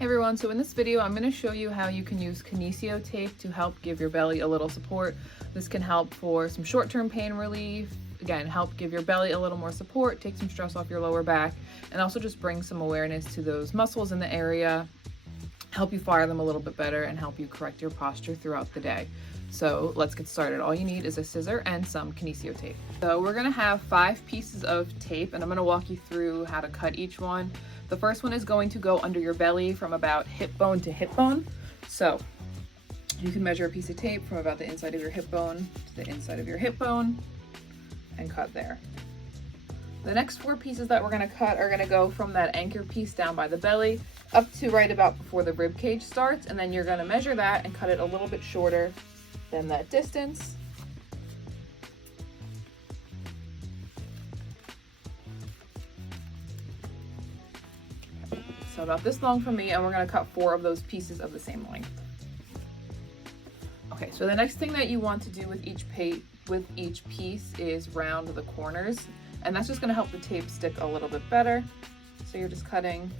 Hey everyone, so in this video I'm going to show you how you can use Kinesio tape to help give your belly a little support. This can help for some short-term pain relief, again help give your belly a little more support, take some stress off your lower back, and also just bring some awareness to those muscles in the area, help you fire them a little bit better, and help you correct your posture throughout the day. So let's get started. All you need is a scissor and some Kinesio tape. So we're gonna have 5 pieces of tape and I'm gonna walk you through how to cut each one. The first one is going to go under your belly from about hip bone to hip bone. So you can measure a piece of tape from about the inside of your hip bone to the inside of your hip bone and cut there. The next 4 pieces that we're gonna cut are gonna go from that anchor piece down by the belly up to right about before the rib cage starts, and then you're gonna measure that and cut it a little bit shorter than that distance. So about this long for me, and we're gonna cut 4 of those pieces of the same length. Okay, so the next thing that you want to do with each piece is round the corners, and that's just gonna help the tape stick a little bit better. So you're just cutting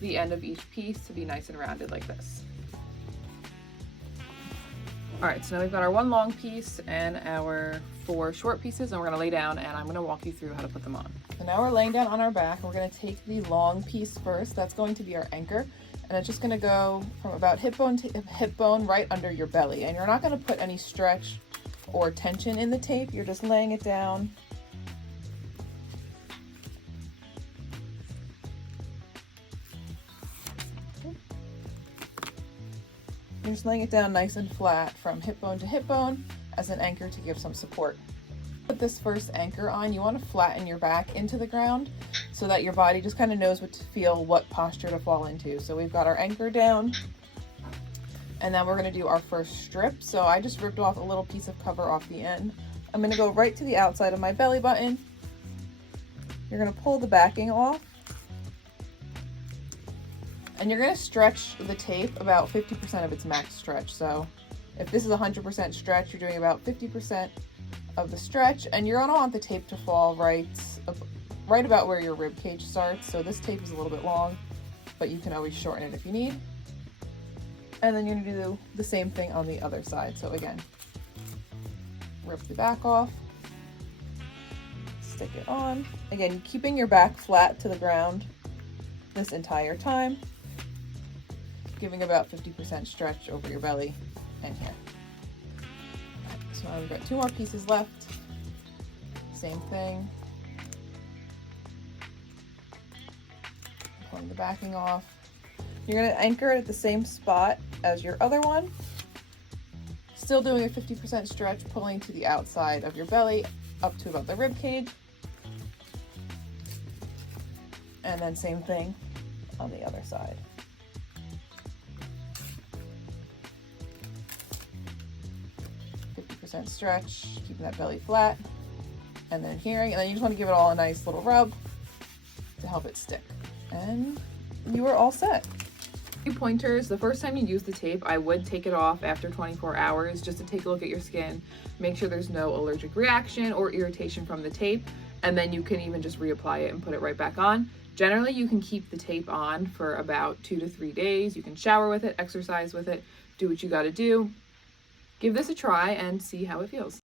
the end of each piece to be nice and rounded like this. All right, so now we've got our 1 long piece and our 4 short pieces, and we're gonna lay down and I'm gonna walk you through how to put them on. So now we're laying down on our back. We're gonna take the long piece first. That's going to be our anchor, and it's just gonna go from about hip bone to hip bone right under your belly. And you're not gonna put any stretch or tension in the tape. You're just laying it down. You're just laying it down nice and flat from hip bone to hip bone as an anchor to give some support. Put this first anchor on, you want to flatten your back into the ground so that your body just kind of knows what posture to fall into. So we've got our anchor down, and then we're going to do our first strip. So I just ripped off a little piece of cover off the end. I'm going to go right to the outside of my belly button. You're going to pull the backing off. And you're going to stretch the tape about 50% of its max stretch. So if this is 100% stretch, you're doing about 50% of the stretch, and you're going to want the tape to fall right about where your rib cage starts. So this tape is a little bit long, but you can always shorten it if you need. And then you're going to do the same thing on the other side. So again, rip the back off, stick it on. Again, keeping your back flat to the ground this entire time, giving about 50% stretch over your belly and here. So now we've got 2 more pieces left. Same thing. Pulling the backing off. You're going to anchor it at the same spot as your other one. Still doing a 50% stretch, pulling to the outside of your belly up to about the rib cage. And then same thing on the other side. Stretch, keeping that belly flat, and then here, and then you just want to give it all a nice little rub to help it stick, and you are all set. Few pointers: the first time you use the tape, I would take it off after 24 hours just to take a look at your skin, make sure there's no allergic reaction or irritation from the tape, and then you can even just reapply it and put it right back on. Generally, you can keep the tape on for about 2 to 3 days. You can shower with it, exercise with it, do what you got to do. Give this a try and see how it feels.